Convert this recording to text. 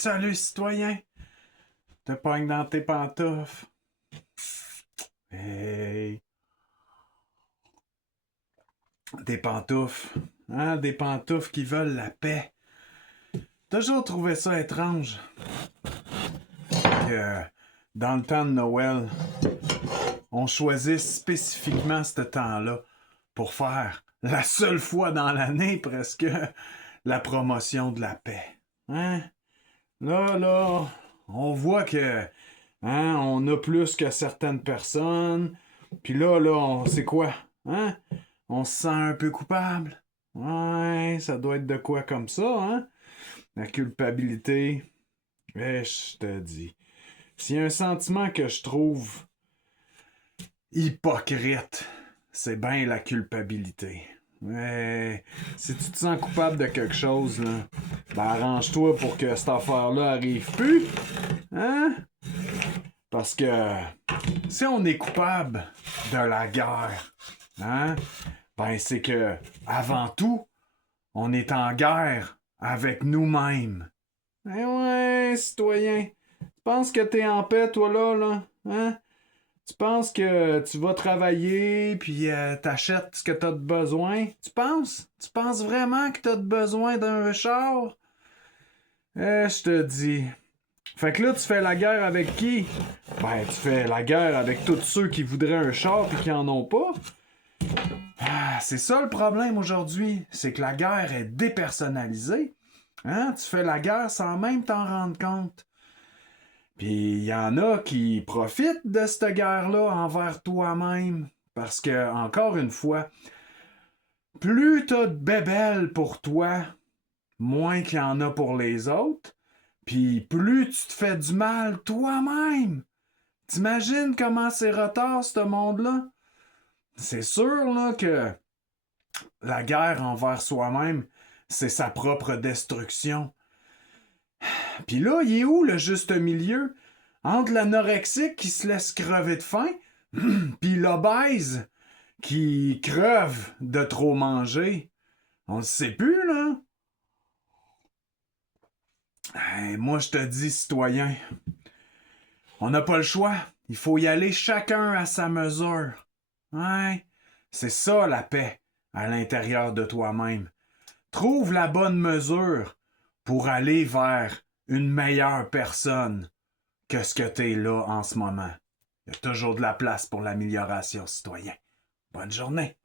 Salut, citoyen! Te pogne dans tes pantoufles. Hey! Des pantoufles. Hein? Des pantoufles qui veulent la paix. Toujours trouvé ça étrange que dans le temps de Noël, on choisisse spécifiquement ce temps-là pour faire la seule fois dans l'année presque la promotion de la paix. Hein? Là, on voit que on a plus que certaines personnes. Puis là, c'est quoi? Hein? On se sent un peu coupable. Ouais, ça doit être de quoi comme ça, hein? La culpabilité. Je te dis. S'il y a un sentiment que je trouve hypocrite, c'est bien la culpabilité. Ouais, si tu te sens coupable de quelque chose, là, ben arrange-toi pour que cette affaire-là arrive plus. Hein? Parce que si on est coupable de la guerre, hein, ben c'est que avant tout, on est en guerre avec nous-mêmes. Eh ouais, citoyen, tu penses que t'es en paix, toi là, hein? Tu penses que tu vas travailler puis t'achètes ce que t'as de besoin? Tu penses? Tu penses vraiment que t'as de besoin d'un char? Je te dis. Fait que là, tu fais la guerre avec qui? Ben, tu fais la guerre avec tous ceux qui voudraient un char et qui en ont pas. Ah, c'est ça le problème aujourd'hui. C'est que la guerre est dépersonnalisée. Hein? Tu fais la guerre sans même t'en rendre compte. Puis il y en a qui profitent de cette guerre-là envers toi-même. Parce que, encore une fois, plus t'as de bébelles pour toi, moins qu'il y en a pour les autres. Puis plus tu te fais du mal toi-même. T'imagines comment c'est retard, ce monde-là? C'est sûr là, que la guerre envers soi-même, c'est sa propre destruction. Puis là, il est où le juste milieu? Entre l'anorexique qui se laisse crever de faim, puis l'obèse qui creve de trop manger. On le sait plus, là. Hey, moi, je te dis, citoyen, on n'a pas le choix. Il faut y aller chacun à sa mesure. Ouais, c'est ça la paix à l'intérieur de toi-même. Trouve la bonne mesure pour aller vers une meilleure personne que ce que t'es là en ce moment. Il y a toujours de la place pour l'amélioration, citoyen. Bonne journée.